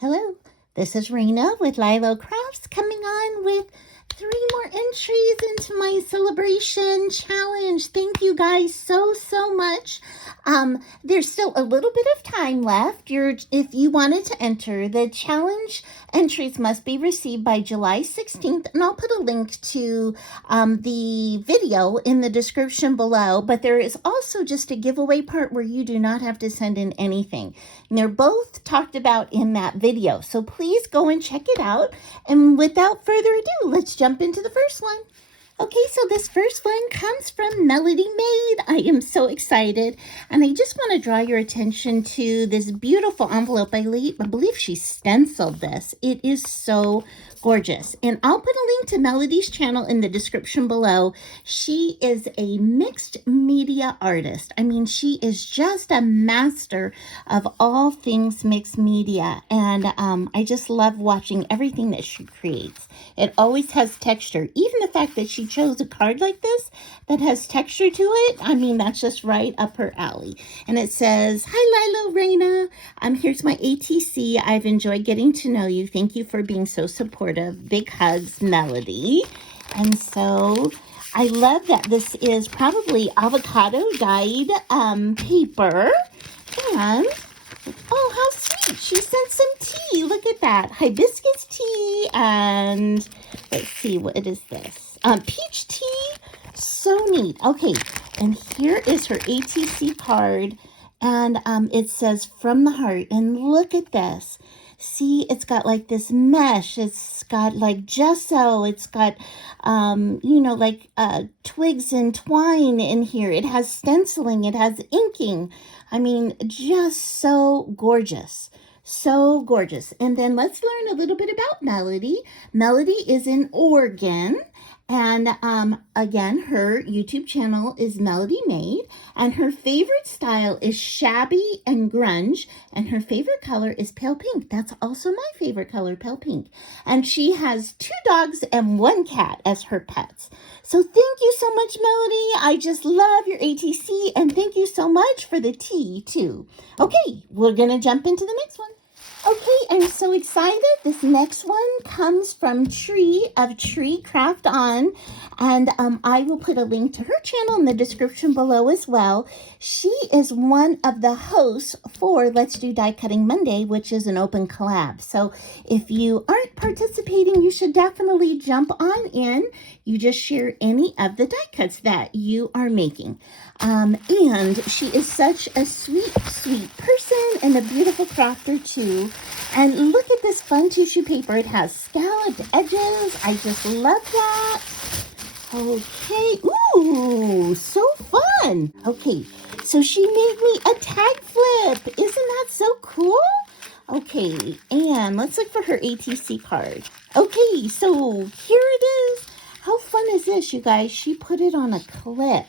Hello, this is Raina with LYLO Crafts coming on with 3 more entries into my celebration challenge. Thank you guys so much. There's still a little bit of time left. If you wanted to enter, the challenge entries must be received by July 16th, and I'll put a link to the video in the description below, but there is also just a giveaway part where you do not have to send in anything. And they're both talked about in that video, so please go and check it out. And without further ado, let's jump into the first one. Okay, so this first one comes from Melody Made. I am so excited, and I just want to draw your attention to this beautiful envelope. I believe she stenciled this. It is so gorgeous, and I'll put a link to Melody's channel in the description below. She is a mixed media artist. I mean, she is just a master of all things mixed media, and I just love watching everything that she creates. It always has texture. Even the fact that she chose a card like this that has texture to it, I mean, that's just right up her alley. And it says, "Hi, LYLO, Raina. Here's my ATC. I've enjoyed getting to know you. Thank you for being so supportive. Big hugs, Melody." And so I love that this is probably avocado dyed paper. And oh, how sweet. She sent some tea. Look at that. Hibiscus tea. And let's see, what is this? Peach tea. So neat. Okay, and here is her ATC card. And it says, "From the heart." And look at this. See, it's got like this mesh. It's got like gesso. It's got, like twigs and twine in here. It has stenciling. It has inking. I mean, just so gorgeous. So gorgeous. And then let's learn a little bit about Melody. Melody is in Oregon. And again, her YouTube channel is Melody Made, and her favorite style is shabby and grunge, and her favorite color is pale pink. That's also my favorite color, pale pink. And she has 2 dogs and 1 cat as her pets. So thank you so much, Melody. I just love your ATC, and thank you so much for the tea, too. Okay, we're going to jump into the next one. Okay, I'm so excited. This next one comes from Tree of Tree Craft On, and I will put a link to her channel in the description below as well. She is one of the hosts for Let's Do Die Cutting Monday, which is an open collab. So if you aren't participating, you should definitely jump on in. You just share any of the die cuts that you are making. And she is such a sweet person and a beautiful crafter too. And look at this fun tissue paper. It has scalloped edges. I just love that. Okay. Ooh, so fun. Okay, so she made me a tag flip. Isn't that so cool? Okay, and let's look for her ATC card. Okay, so here it is. How fun is this, you guys? She put it on a clip.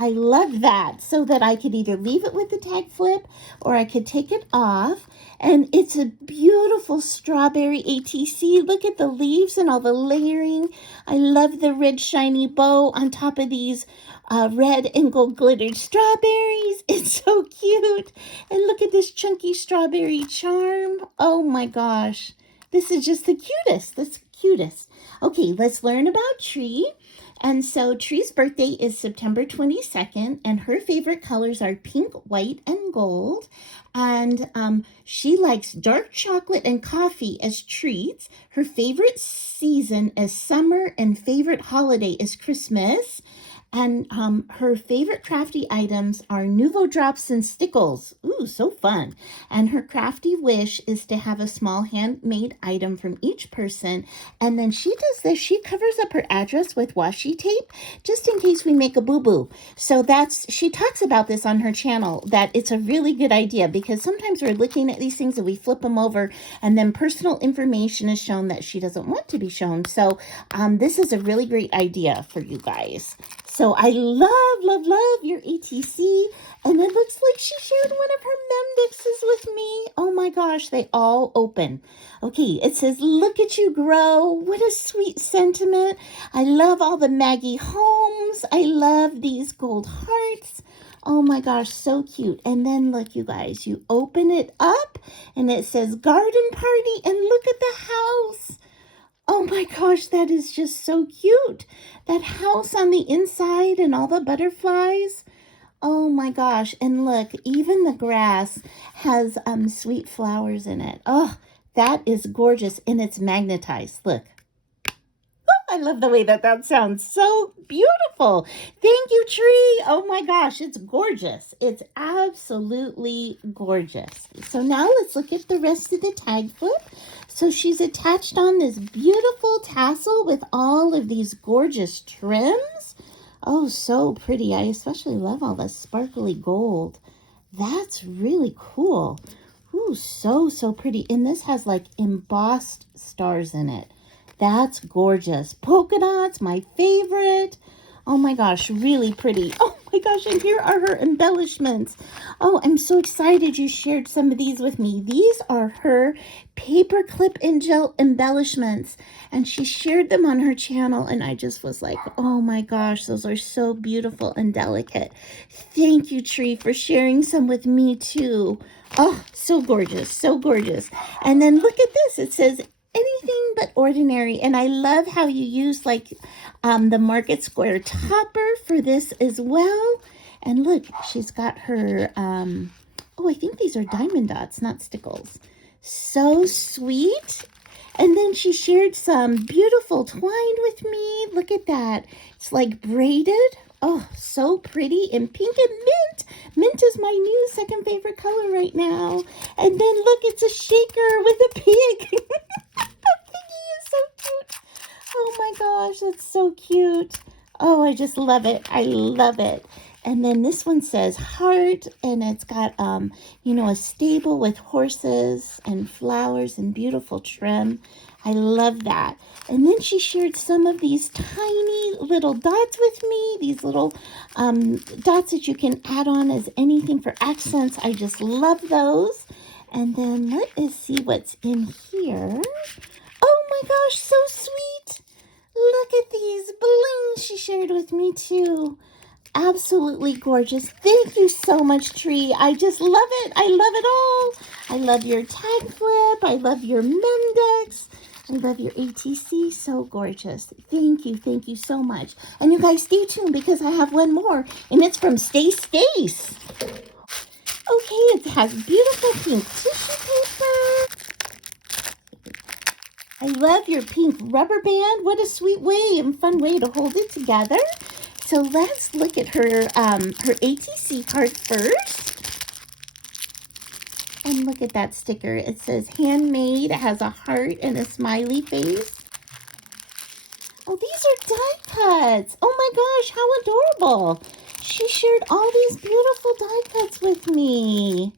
I love that, so that I could either leave it with the tag flip or I could take it off. And it's a beautiful strawberry ATC. Look at the leaves and all the layering. I love the red shiny bow on top of these red and gold glittered strawberries. It's so cute. And look at this chunky strawberry charm. Oh my gosh. This is just the cutest. That's the cutest. Okay, let's learn about Tree. And so Tree's birthday is September 22nd, and her favorite colors are pink, white, and gold. And she likes dark chocolate and coffee as treats. Her favorite season is summer, and favorite holiday is Christmas. And her favorite crafty items are Nouveau drops and stickles. Ooh, so fun. And her crafty wish is to have a small handmade item from each person. And then she does this. She covers up her address with washi tape just in case we make a boo-boo. So she talks about this on her channel, that it's a really good idea because sometimes we're looking at these things and we flip them over and then personal information is shown that she doesn't want to be shown. So this is a really great idea for you guys. So I love your ATC. And it looks like she shared one of her Mendixes with me. Oh my gosh, they all open. Okay, it says, "Look at you grow." What a sweet sentiment. I love all the Maggie Holmes. I love these gold hearts. Oh my gosh, so cute. And then look, you guys, you open it up and it says garden party, and look at the house. Oh my gosh, that is just so cute. That house on the inside and all the butterflies. Oh my gosh. And look, even the grass has sweet flowers in it. Oh, that is gorgeous. And it's magnetized. Look. I love the way that sounds. So beautiful. Thank you, tree. Oh my gosh, it's gorgeous. It's absolutely gorgeous. So now let's look at the rest of the tag flip. So she's attached on this beautiful tassel with all of these gorgeous trims. Oh, so pretty. I especially love all the sparkly gold. That's really cool. Ooh, so pretty. And this has like embossed stars in it. That's gorgeous. Polka dots, my favorite. Oh my gosh, really pretty. Oh my gosh, and here are her embellishments. Oh, I'm so excited you shared some of these with me. These are her paperclip and gel embellishments, and she shared them on her channel, and I just was like, oh my gosh, those are so beautiful and delicate. Thank you, Tree, for sharing some with me too. Oh, so gorgeous, so gorgeous. And then look at this. It says anything but ordinary, and I love how you use like the Market Square topper for this as well. And look, she's got her oh, I think these are diamond dots, not stickles. So sweet. And then she shared some beautiful twine with me. Look at that. It's like braided. Oh, so pretty. And pink and mint. Mint is my new second favorite color right now. And then look, it's a shaker with a pig. Piggy is so cute. Oh my gosh, that's so cute. Oh, I just love it. I love it. And then this one says heart, and it's got, you know, a stable with horses and flowers and beautiful trim. I love that. And then she shared some of these tiny little dots with me, these little dots that you can add on as anything for accents. I just love those. And then let us see what's in here. Oh my gosh, so sweet. Look at these balloons she shared with me too. Absolutely gorgeous. Thank you so much, Tree. I just love it. I love it all. I love your tag flip. I love your Mendex. I love your ATC. So gorgeous. Thank you so much. And you guys stay tuned because I have one more, and it's from Stay Stace. Okay, it has beautiful pink tissue paper. I love your pink rubber band. What a sweet way and fun way to hold it together. So let's look at her her ATC card first. And look at that sticker. It says Handmade. It has a heart and a smiley face. Oh, these are die cuts. Oh my gosh, how adorable. She shared all these beautiful die cuts with me.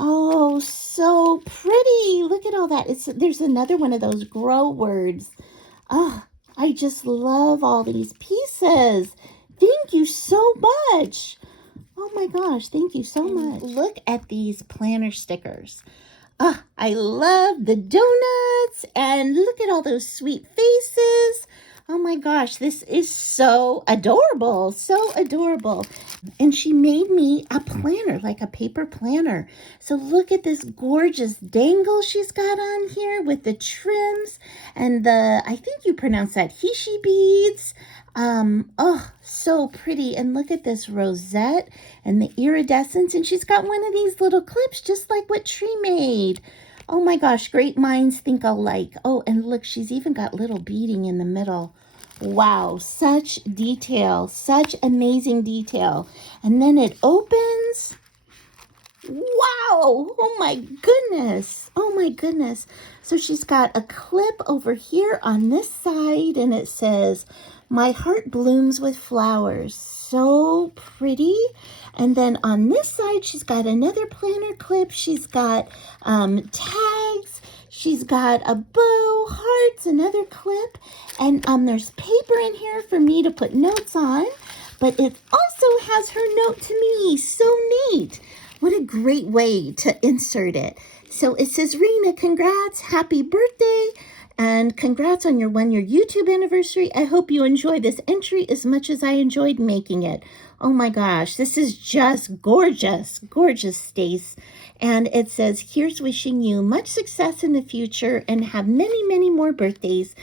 Oh, so pretty. Look at all that. There's another one of those grow words. Oh, I just love all these pieces. Thank you so much. Oh my gosh, thank you so much. Look at these planner stickers. I love the donuts, and look at all those sweet faces. Oh my gosh, this is so adorable, so adorable. And she made me a planner, like a paper planner. So look at this gorgeous dangle she's got on here with the trims and the, I think you pronounce that Hishi beads. Oh, so pretty. And look at this rosette and the iridescence. And she's got one of these little clips just like what Tree made. Oh my gosh, great minds think alike. Oh, and look, she's even got little beading in the middle. Wow, such detail, such amazing detail. And then it opens. Wow, oh my goodness. Oh my goodness. So she's got a clip over here on this side, and it says, "My heart blooms with flowers." So pretty. And then on this side, she's got another planner clip. She's got tags. She's got a bow, hearts, another clip. And there's paper in here for me to put notes on. But it also has her note to me. So neat. What a great way to insert it. So it says, "Rena, congrats. Happy birthday. And congrats on your 1-year YouTube anniversary. I hope you enjoy this entry as much as I enjoyed making it. Oh my gosh, this is just gorgeous, gorgeous, Stace. And it says, here's wishing you much success in the future and have many, many more birthdays.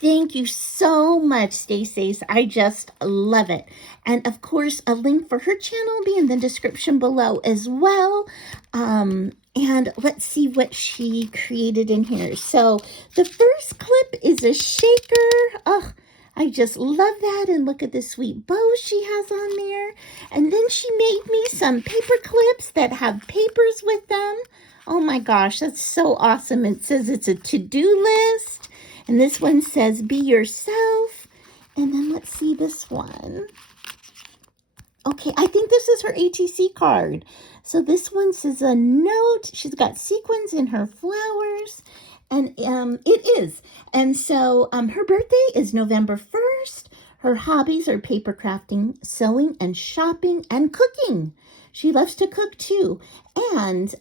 Thank you so much, Stace. I just love it. And of course, a link for her channel will be in the description below as well. And let's see what she created in here. So the first clip is a shaker. Oh, I just love that. And look at the sweet bow she has on there. And then she made me some paper clips that have papers with them. Oh my gosh, that's so awesome. It says it's a to-do list. And this one says, be yourself. And then let's see this one. Okay, I think this is her ATC card. So this one says a note. She's got sequins in her flowers. And it is. And so her birthday is November 1st. Her hobbies are paper crafting, sewing, and shopping, and cooking. She loves to cook too. And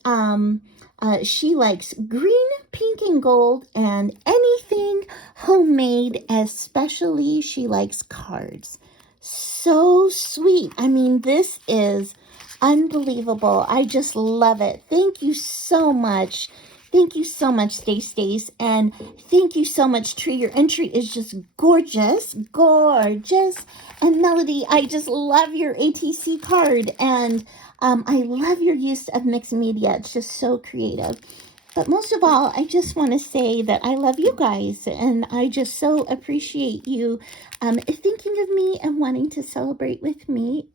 she likes green, pink, and gold, and anything homemade, especially she likes cards. So sweet. I mean, this is unbelievable. I just love it. Thank you so much. Thank you so much, Stace. And thank you so much, Tree. Your entry is just gorgeous, gorgeous. And Melody, I just love your ATC card. And I love your use of mixed media. It's just so creative. But most of all, I just want to say that I love you guys. And I just so appreciate you thinking of me and wanting to celebrate with me.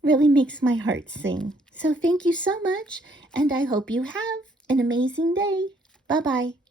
Really makes my heart sing. So thank you so much. And I hope you have an amazing day. Bye-bye.